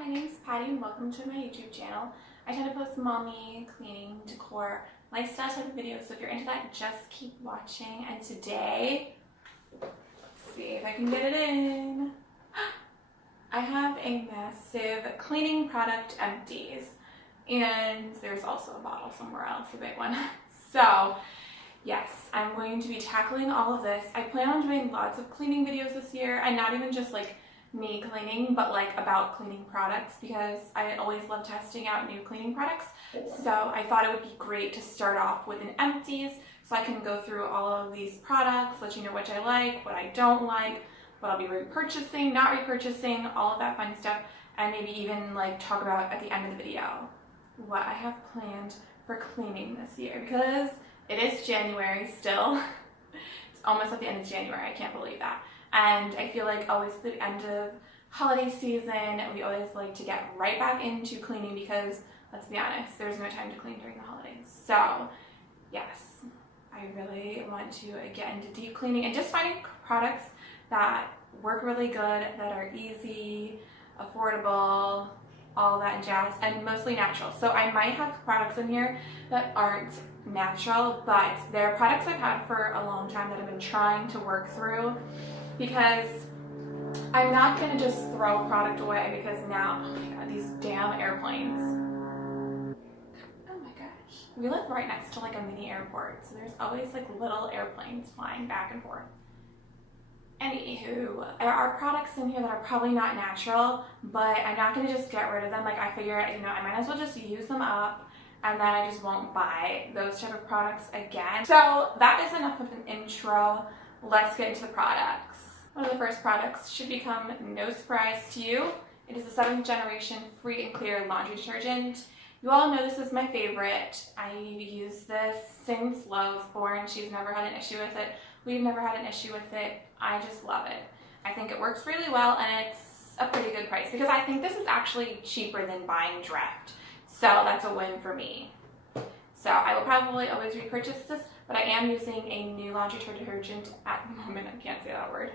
my name is Patty and welcome to my YouTube channel. I tend to post mommy, cleaning, decor, lifestyle type of videos, so if you're into that, just keep watching. And today, let's see if I can get it in. I have a massive cleaning product Empties, and there's also a bottle somewhere else, a big one. So yes, I'm going to be tackling all of this. I plan on doing lots of cleaning videos this year, and not even just like me cleaning, but like about cleaning products, because I always love testing out new cleaning products. So I thought it would be great to start off with an Empties, so I can go through all of these products, let you know which I like, what I don't like, what I'll be repurchasing, not repurchasing, all of that fun stuff, and maybe even like talk about at the end of the video what I have planned for cleaning this year, because it is January still. It's almost at the end of January, I can't believe that. And I feel like always at the end of holiday season, we always like to get right back into cleaning because, let's be honest, there's no time to clean during the holidays. So yes, I really want to get into deep cleaning and just finding products that work really good, that are easy, affordable, all that jazz, and mostly natural. So I might have products in here that aren't natural, but they're products I've had for a long time that I've been trying to work through, because I'm not going to just throw a product away, because now, oh my god, these damn airplanes. Oh my gosh. We live right next to like a mini airport, so there's always like little airplanes flying back and forth. Anywho, there are products in here that are probably not natural, but I'm not going to just get rid of them. Like, I figure, you know, I might as well just use them up, and then I just won't buy those type of products again. So that is enough of an intro. Let's get into the products. One of the first products should become no surprise to you. It is the 7th generation free and clear laundry detergent. You all know this is my favorite. I use this since Lo was born. She's never had an issue with it. We've never had an issue with it. I just love it. I think it works really well, and it's a pretty good price, because I think this is actually cheaper than buying Draft. So that's a win for me. So I will probably always repurchase this, but I am using a new laundry detergent at the moment. I can't say that word.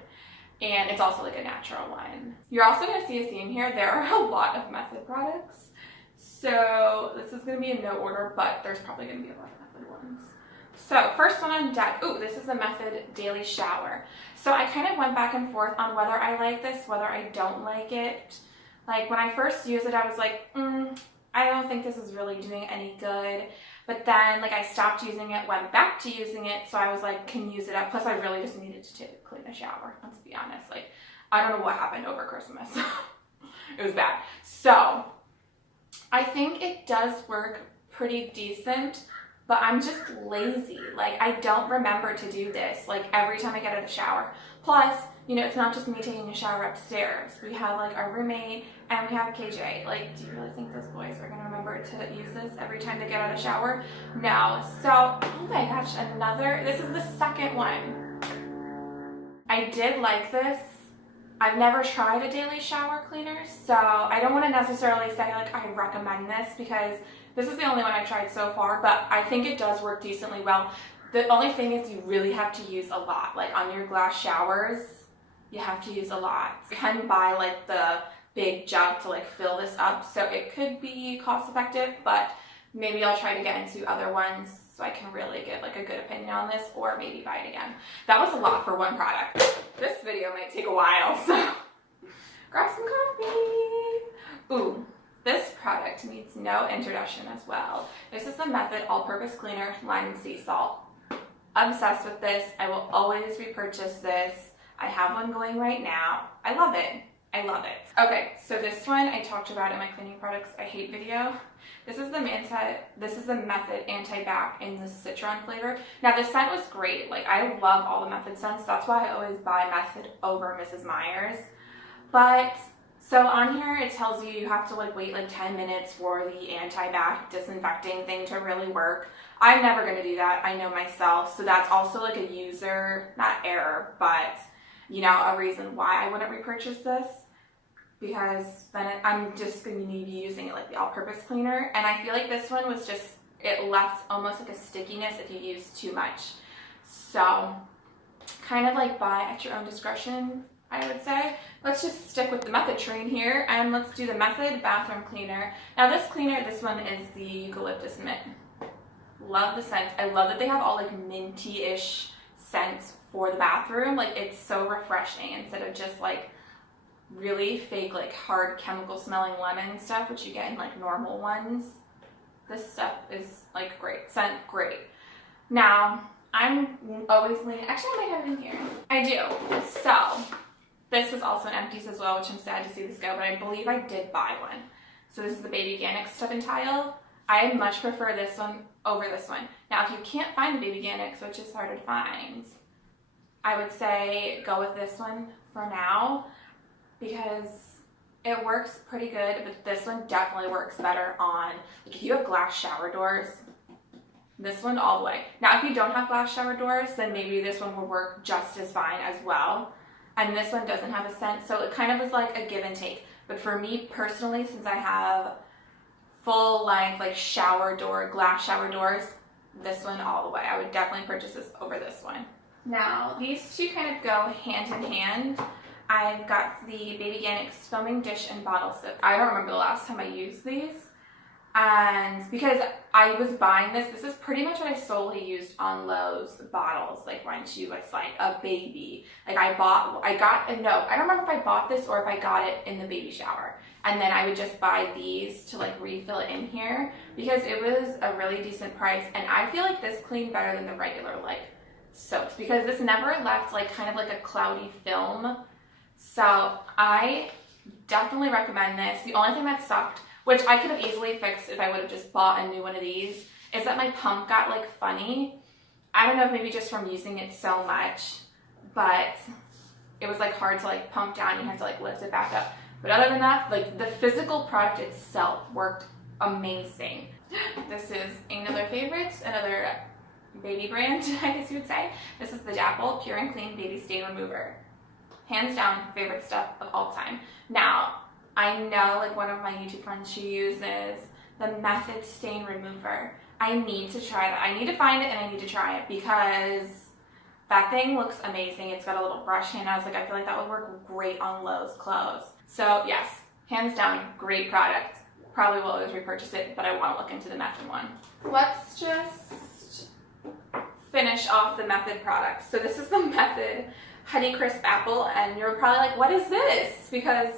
And it's also like a natural one. You're also going to see a theme here. There are a lot of Method products. So this is going to be in no order, but there's probably going to be a lot of Method ones. So first one on deck, ooh, this is the Method Daily Shower. So I kind of went back and forth on whether I like this, whether I don't like it. Like when I first used it, I was like, I don't think this is really doing any good. But then like I stopped using it, went back to using it, so I was like, can use it up. Plus I really just needed to clean the shower, let's be honest. Like, I don't know what happened over Christmas. It was bad. So I think it does work pretty decent, but I'm just lazy. Like, I don't remember to do this like every time I get out of the shower. Plus, you know, it's not just me taking a shower upstairs. We have like our roommate and we have KJ. Like, do you really think those boys are gonna remember to use this every time they get out of the shower? No. So, oh my gosh, this is the second one. I did like this. I've never tried a daily shower cleaner, so I don't want to necessarily say like I recommend this, because this is the only one I've tried so far, but I think it does work decently well. The only thing is you really have to use a lot. Like on your glass showers, you have to use a lot. You can buy like the big jug to like fill this up, so it could be cost effective, but maybe I'll try to get into other ones so I can really get like a good opinion on this, or maybe buy it again. That was a lot for one product. This video might take a while, so grab some coffee. Ooh, this product needs no introduction as well. This is the Method All-Purpose Cleaner Lime and Sea Salt. Obsessed with this. I will always repurchase this. I have one going right now. I love it. I love it. Okay, so this one I talked about in my cleaning products I hate video. This is the Method Anti-Bac in the citron flavor. Now this scent was great. Like, I love all the Method scents. That's why I always buy Method over Mrs. Meyers. But so on here it tells you you have to like wait like 10 minutes for the anti-bac disinfecting thing to really work. I'm never going to do that. I know myself. So that's also like a user, not error, but you know, a reason why I wouldn't repurchase this, because then I'm just going to be using it like the all-purpose cleaner. And I feel like this one was just, it left almost like a stickiness if you use too much. So kind of like buy at your own discretion. I would say. Let's just stick with the Method train here, and let's do the Method bathroom cleaner. Now this cleaner, this one is the eucalyptus mint. Love the scent. I love that they have all like minty-ish scents for the bathroom. Like, it's so refreshing instead of just like really fake like hard chemical smelling lemon stuff, which you get in like normal ones. This stuff is like great. Scent, great. Now, I'm always leaning, actually I might have it in here. I do. So, this is also an Empties as well, which I'm sad to see this go, but I believe I did buy one. So this is the Baby Organic Stuff and Tile. I much prefer this one over this one. Now, if you can't find the Baby Organics, which is harder to find, I would say go with this one for now because it works pretty good, but this one definitely works better on, like, if you have glass shower doors, this one all the way. Now, if you don't have glass shower doors, then maybe this one will work just as fine as well. And this one doesn't have a scent, so it kind of is like a give and take. But for me personally, since I have full length like shower door, glass shower doors, this one all the way. I would definitely purchase this over this one. Now, these two kind of go hand in hand. I've got the Baby Organics foaming dish and bottle soap. I don't remember the last time I used these. And because I was buying this is pretty much what I solely used on Lowe's bottles, like when she was like a baby. Like I got a note. I don't remember if I bought this or if I got it in the baby shower. And then I would just buy these to like refill it in here because it was a really decent price. And I feel like this cleaned better than the regular like soaps because this never left like kind of like a cloudy film. So I definitely recommend this. The only thing that sucked, which I could have easily fixed if I would have just bought a new one of these, is that my pump got like funny. I don't know if maybe just from using it so much, but it was like hard to like pump down. You had to like lift it back up. But other than that, like the physical product itself worked amazing. This is another favorite, another baby brand, I guess you would say. This is the Dapple Pure and Clean Baby Stain Remover. Hands down, favorite stuff of all time. Now, I know like one of my YouTube friends, she uses the Method Stain Remover. I need to try that. I need to find it and I need to try it because that thing looks amazing. It's got a little brush hand. I was like, I feel like that would work great on Lowe's clothes. So yes, hands down, great product. Probably will always repurchase it, but I want to look into the Method one. Let's just finish off the Method products. So this is the Method Honey Crisp Apple, and you're probably like, what is this? Because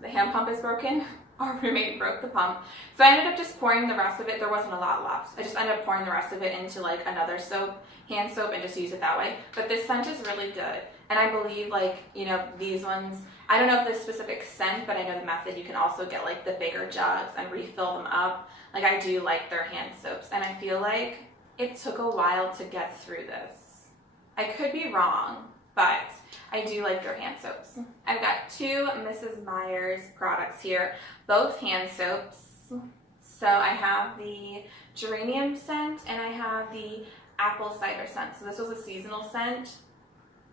the hand pump is broken. Our roommate broke the pump. So I ended up just pouring the rest of it. There wasn't a lot left. I just ended up pouring the rest of it into like another soap, hand soap, and just use it that way. But this scent is really good. And I believe like, you know, these ones, I don't know if this specific scent, but I know the Method, you can also get like the bigger jugs and refill them up. Like I do like their hand soaps. And I feel like it took a while to get through this. I could be wrong, but I do like their hand soaps. I've got two Mrs. Meyers products here, both hand soaps. So I have the geranium scent and I have the apple cider scent. So this was a seasonal scent.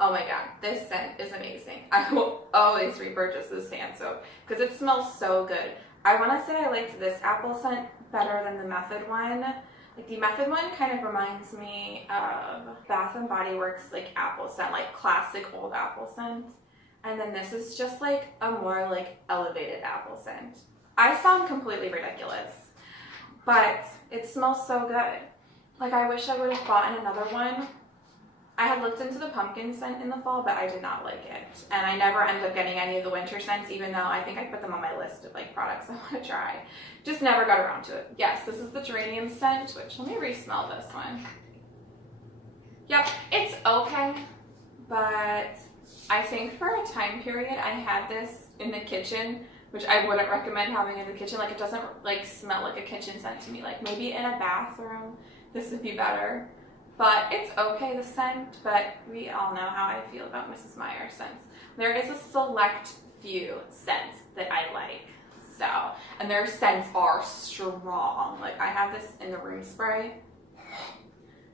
Oh my god, this scent is amazing. I will always repurchase this hand soap because it smells so good. I want to say I liked this apple scent better than the Method one. Like the Method one kind of reminds me of Bath and Body Works like apple scent, like classic old apple scent. And then this is just like a more like elevated apple scent. I sound completely ridiculous, but it smells so good. Like I wish I would have bought another one. I had looked into the pumpkin scent in the fall, but I did not like it. And I never ended up getting any of the winter scents, even though I think I put them on my list of like products I want to try. Just never got around to it. Yes, this is the geranium scent, which let me re-smell this one. Yep, it's okay, but I think for a time period I had this in the kitchen, which I wouldn't recommend having in the kitchen. Like it doesn't like smell like a kitchen scent to me. Like maybe in a bathroom, this would be better. But it's okay, the scent, but we all know how I feel about Mrs. Meyers scents. There is a select few scents that I like, so, and their scents are strong. Like I have this in the room spray.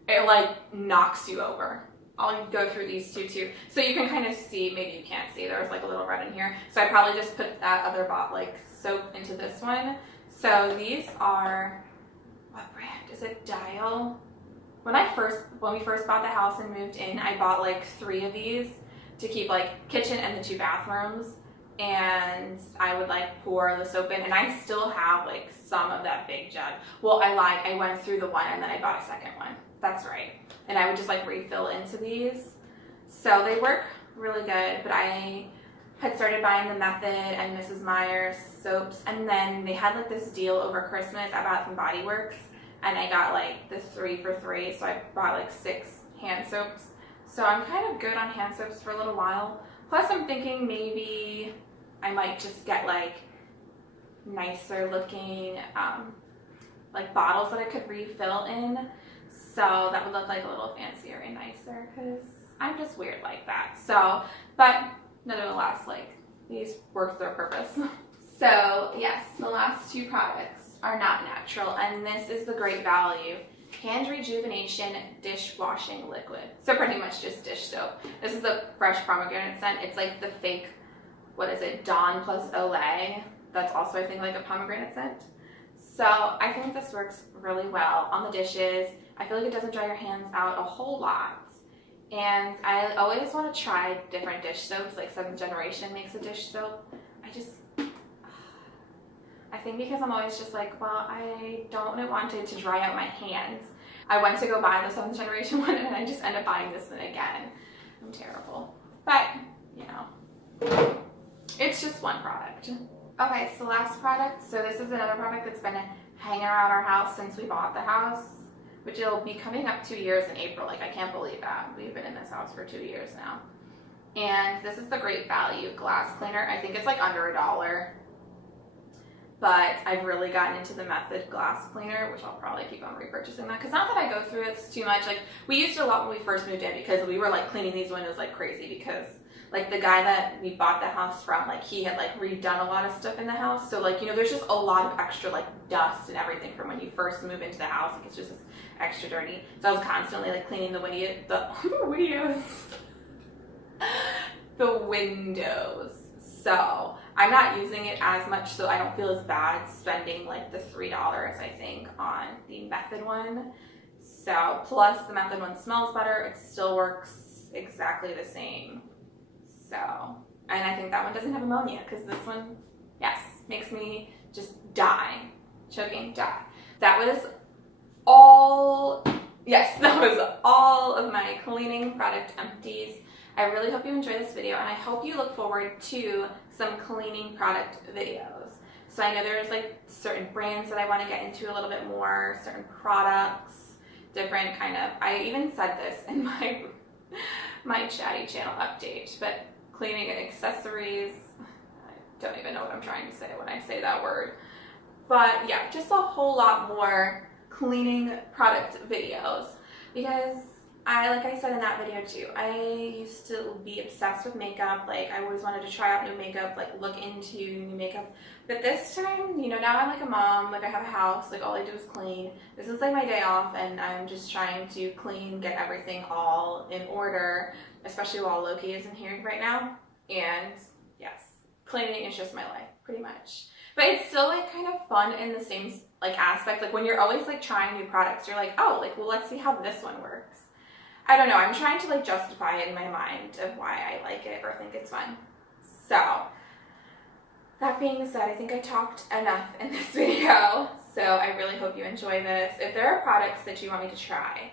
It like knocks you over. I'll go through these two too. So you can kind of see, maybe you can't see, there's like a little red in here. So I probably just put that other like soap into this one. So these are, what brand? Is it Dial? When we first bought the house and moved in, I bought like 3 of these to keep like kitchen and the 2 bathrooms, and I would like pour the soap in, and I still have like some of that big jug. Well, I lied, I went through the one and then I bought a second one. That's right. And I would just like refill into these. So they work really good, but I had started buying the Method and Mrs. Meyers soaps, and then they had like this deal over Christmas at Bath and Body Works, and I got like the 3 for $3, so I bought like 6 hand soaps. So I'm kind of good on hand soaps for a little while. Plus I'm thinking maybe I might just get like nicer looking like bottles that I could refill in, so that would look like a little fancier and nicer, because I'm just weird like that. So, but nevertheless, like, these work their purpose. So yes, the last 2 products are not natural, and this is the Great Value Hand Rejuvenation Dishwashing Liquid. So pretty much just dish soap. This is the fresh pomegranate scent. It's like the fake, what is it, Dawn plus Olay. That's also, I think, like a pomegranate scent. So I think this works really well on the dishes. I feel like it doesn't dry your hands out a whole lot. And I always want to try different dish soaps, like 7th Generation makes a dish soap. I think because I'm always just like, well, I don't want it to dry out my hands. I went to go buy the 7th Generation one, and I just end up buying this one again. I'm terrible. But, you know, it's just one product. Okay, so last product. So this is another product that's been hanging around our house since we bought the house, which it'll be coming up 2 years in April. Like, I can't believe that. We've been in this house for 2 years now. And this is the Great Value glass cleaner. I think it's like under $1. But I've really gotten into the Method glass cleaner, which I'll probably keep on repurchasing that. Because not that I go through it too much. Like, we used it a lot when we first moved in, because we were like cleaning these windows like crazy, because like the guy that we bought the house from, like he had like redone a lot of stuff in the house. So like, you know, there's just a lot of extra like dust and everything from when you first move into the house. Like, it's just extra dirty. So I was constantly like cleaning the windows. So I'm not using it as much, so I don't feel as bad spending like the $3, I think, on the Method one. So plus the Method one smells better. It still works exactly the same. So, and I think that one doesn't have ammonia, because this one, yes, makes me just die. Choking, die. That was all, yes, that was all of my cleaning product empties. I really hope you enjoyed this video, and I hope you look forward to some cleaning product videos. So I know there's like certain brands that I want to get into a little bit more, certain products, different kind of, I even said this in my chatty channel update, but cleaning and accessories, I don't even know what I'm trying to say when I say that word. But yeah, just a whole lot more cleaning product videos, because like I said in that video too, I used to be obsessed with makeup. Like, I always wanted to try out new makeup, like look into new makeup. But this time, you know, now I'm like a mom, like I have a house, like all I do is clean. This is like my day off, and I'm just trying to clean, get everything all in order, especially while Loki isn't here right now. And yes, cleaning is just my life, pretty much. But it's still like kind of fun in the same like aspect. Like, when you're always like trying new products, you're like, oh, like, well, let's see how this one works. I don't know, I'm trying to like justify it in my mind of why I like it or think it's fun. So, that being said, I think I talked enough in this video. So I really hope you enjoy this. If there are products that you want me to try,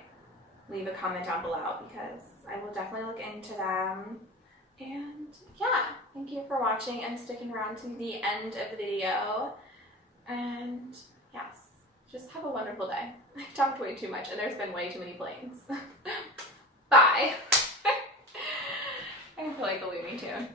leave a comment down below, because I will definitely look into them. And yeah, thank you for watching and sticking around to the end of the video. And yes, just have a wonderful day. I've talked way too much, and there's been way too many planes. Bye. I feel like a Looney Tune.